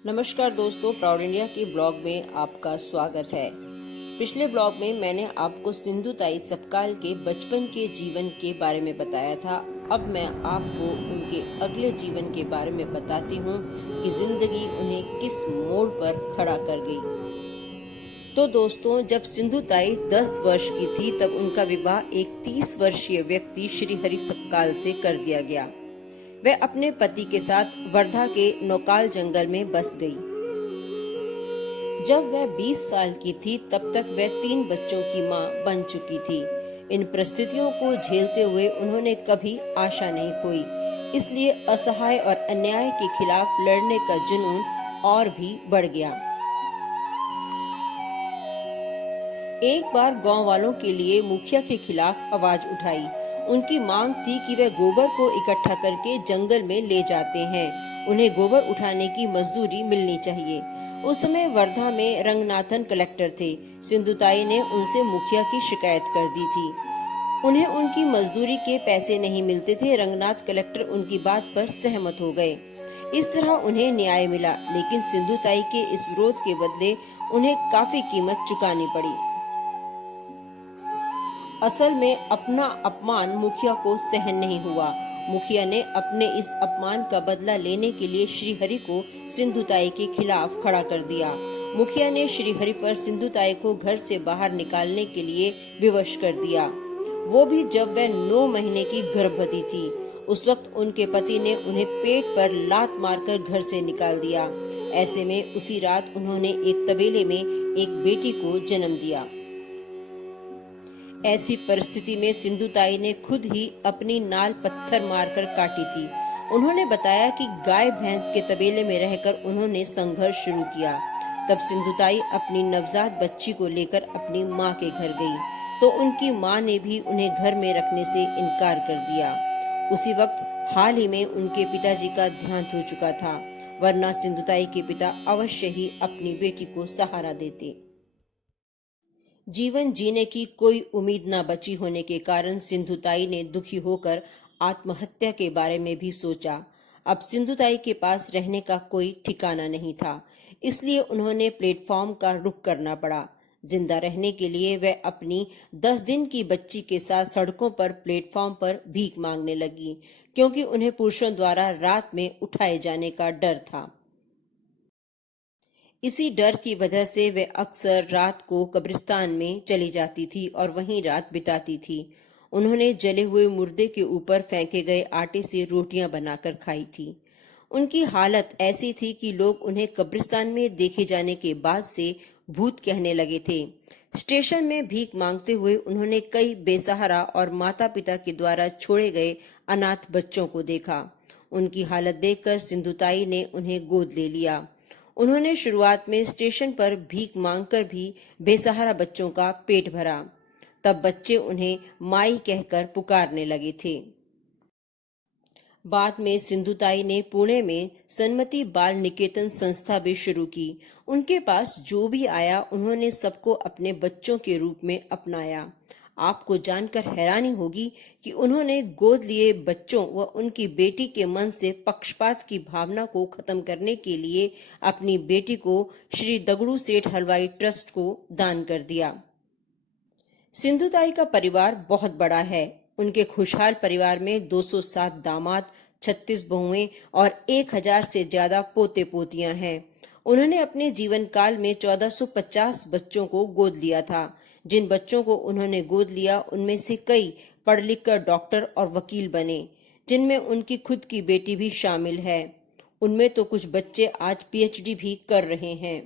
नमस्कार दोस्तों, proud India के ब्लॉग में आपका स्वागत है। पिछले ब्लॉग में मैंने आपको सिंधु ताई सपकाल के बचपन के जीवन के बारे में बताया था। अब मैं आपको उनके अगले जीवन के बारे में बताती हूँ कि जिंदगी उन्हें किस मोड़ पर खड़ा कर गई। तो दोस्तों, जब सिंधु ताई 10 वर्ष की थी तब उनका विवाह एक 30 वर्षीय व्यक्ति श्री हरि सपकाल से कर दिया गया। वह अपने पति के साथ वर्धा के नौकाल जंगल में बस गई। जब वह 20 साल की थी तब तक वह 3 बच्चों की मां बन चुकी थी। इन परिस्थितियों को झेलते हुए उन्होंने कभी आशा नहीं खोई, इसलिए असहाय और अन्याय के खिलाफ लड़ने का जुनून और भी बढ़ गया। एक बार गांव वालों के लिए मुखिया के खिलाफ आवाज उठाई। उनकी मांग थी कि वे गोबर को इकट्ठा करके जंगल में ले जाते हैं, उन्हें गोबर उठाने की मजदूरी मिलनी चाहिए। उस समय वर्धा में रंगनाथन कलेक्टर थे। सिंधु ताई ने उनसे मुखिया की शिकायत कर दी थी। उन्हें उनकी मजदूरी के पैसे नहीं मिलते थे। रंगनाथ कलेक्टर उनकी बात पर सहमत हो गए। इस तरह उन्हें न्याय मिला, लेकिन सिंधु ताई के इस विरोध के बदले उन्हें काफी कीमत चुकानी पड़ी। असल में अपना अपमान मुखिया को सहन नहीं हुआ। मुखिया ने अपने इस अपमान का बदला लेने के लिए श्रीहरि को सिंधु ताई के खिलाफ खड़ा कर दिया। मुखिया ने श्रीहरि पर सिंधु ताई को घर से बाहर निकालने के लिए विवश कर दिया, वो भी जब वह 9 महीने की गर्भवती थी। उस वक्त उनके पति ने उन्हें पेट पर लात मारकर घर से निकाल दिया। ऐसे में उसी रात उन्होंने एक तबेले में एक बेटी को जन्म दिया। ऐसी परिस्थिति में सिंधु ताई ने खुद ही अपनी नाल पत्थर मारकर काटी थी। उन्होंने बताया कि गाय भैंस के तबेले में रहकर उन्होंने संघर्ष शुरू किया। तब सिंधु ताई अपनी नवजात बच्ची को लेकर अपनी माँ के घर गई, तो उनकी माँ ने भी उन्हें घर में रखने से इनकार कर दिया। उसी वक्त हाल ही में उनके पिताजी का देहांत हो चुका था, वरना सिंधु ताई के पिता अवश्य ही अपनी बेटी को सहारा देते। जीवन जीने की कोई उम्मीद न बची होने के कारण सिंधु ताई ने दुखी होकर आत्महत्या के बारे में भी सोचा। अब सिंधु ताई के पास रहने का कोई ठिकाना नहीं था, इसलिए उन्होंने प्लेटफॉर्म का रुख करना पड़ा। जिंदा रहने के लिए वह अपनी 10 दिन की बच्ची के साथ सड़कों पर प्लेटफॉर्म पर भीख मांगने लगी, क्योंकि उन्हें पुरुषों द्वारा रात में उठाए जाने का डर था। इसी डर की वजह से वे अक्सर रात को कब्रिस्तान में चली जाती थी और वहीं रात बिताती थी। उन्होंने जले हुए मुर्दे के ऊपर फेंके गए आटे से रोटियां बनाकर खाई थी। उनकी हालत ऐसी थी कि लोग उन्हें कब्रिस्तान में देखे जाने के बाद से भूत कहने लगे थे। स्टेशन में भीख मांगते हुए उन्होंने कई बेसहारा और माता पिता के द्वारा छोड़े गए अनाथ बच्चों को देखा। उनकी हालत देखकर सिंधु ताई ने उन्हें गोद ले लिया। उन्होंने शुरुआत में स्टेशन पर भीख मांगकर भी बेसहारा बच्चों का पेट भरा। तब बच्चे उन्हें माई कहकर पुकारने लगे थे। बाद में सिंधु ताई ने पुणे में सन्मति बाल निकेतन संस्था भी शुरू की। उनके पास जो भी आया उन्होंने सबको अपने बच्चों के रूप में अपनाया। आपको जानकर हैरानी होगी कि उन्होंने गोद लिए बच्चों व उनकी बेटी के मन से पक्षपात की भावना को खत्म करने के लिए अपनी बेटी को श्री दगड़ू सेठ हलवाई ट्रस्ट को दान कर दिया। सिंधु ताई का परिवार बहुत बड़ा है। उनके खुशहाल परिवार में 207 दामाद, 36 बहुएं और 1000 से ज्यादा पोते पोतियां हैं। उन्होंने अपने जीवन काल में 1450 बच्चों को गोद लिया था। जिन बच्चों को उन्होंने गोद लिया उनमें से कई पढ़ लिख कर डॉक्टर और वकील बने, जिनमें उनकी खुद की बेटी भी शामिल है। उनमें तो कुछ बच्चे आज पीएचडी भी कर रहे हैं।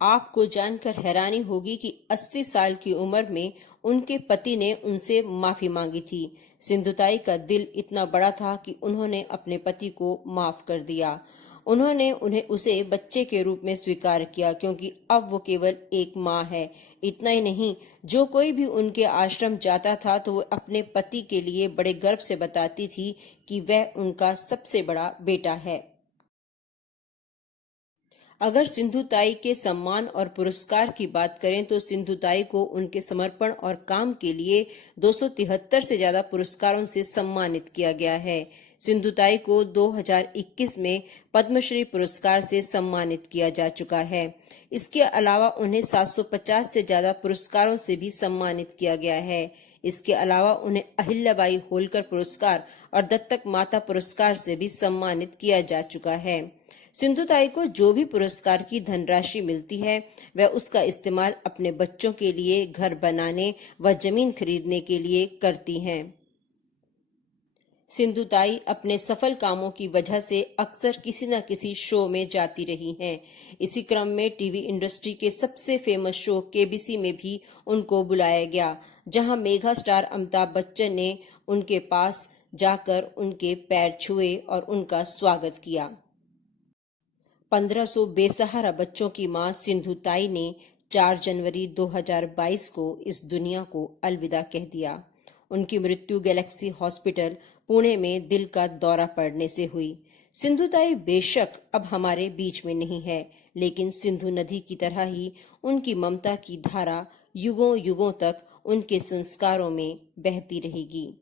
आपको जानकर हैरानी होगी कि 80 साल की उम्र में उनके पति ने उनसे माफी मांगी थी। सिंधु ताई का दिल इतना बड़ा था कि उन्होंने अपने पति को माफ कर दिया। उन्होंने उसे बच्चे के रूप में स्वीकार किया, क्योंकि अब वो केवल एक माँ है। इतना ही नहीं, जो कोई भी उनके आश्रम जाता था तो वो अपने पति के लिए बड़े गर्व से बताती थी कि वह उनका सबसे बड़ा बेटा है। अगर सिंधुताई के सम्मान और पुरस्कार की बात करें तो सिंधुताई को उनके समर्पण और काम के लिए 273 से ज्यादा पुरस्कारों से सम्मानित किया गया है। सिंधुताई को 2021 में पद्मश्री पुरस्कार से सम्मानित किया जा चुका है। इसके अलावा उन्हें 750 से ज्यादा पुरस्कारों से भी सम्मानित किया गया है। इसके अलावा उन्हें अहिल्याबाई होलकर पुरस्कार और दत्तक माता पुरस्कार से भी सम्मानित किया जा चुका है। सिंधुताई को जो भी पुरस्कार की धनराशि मिलती है वह उसका इस्तेमाल अपने बच्चों के लिए, घर बनाने व जमीन खरीदने के लिए करती हैं। सिंधुताई अपने सफल कामों की वजह से अक्सर किसी न किसी शो में जाती रही हैं। इसी क्रम में टीवी इंडस्ट्री के सबसे फेमस शो केबीसी में भी उनको बुलाया गया, जहां मेगा स्टार अमिताभ बच्चन ने उनके पास जाकर उनके पैर छुए और उनका स्वागत किया। 1500 बेसहारा बच्चों की मां सिंधुताई ने 4 जनवरी 2022 को इस दुनिया को अलविदा कह दिया। उनकी मृत्यु गैलेक्सी हॉस्पिटल पुणे में दिल का दौरा पड़ने से हुई। सिंधुताई बेशक अब हमारे बीच में नहीं है, लेकिन सिंधु नदी की तरह ही उनकी ममता की धारा युगों युगों तक उनके संस्कारों में बहती रहेगी।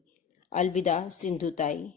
अलविदा सिंधुताई।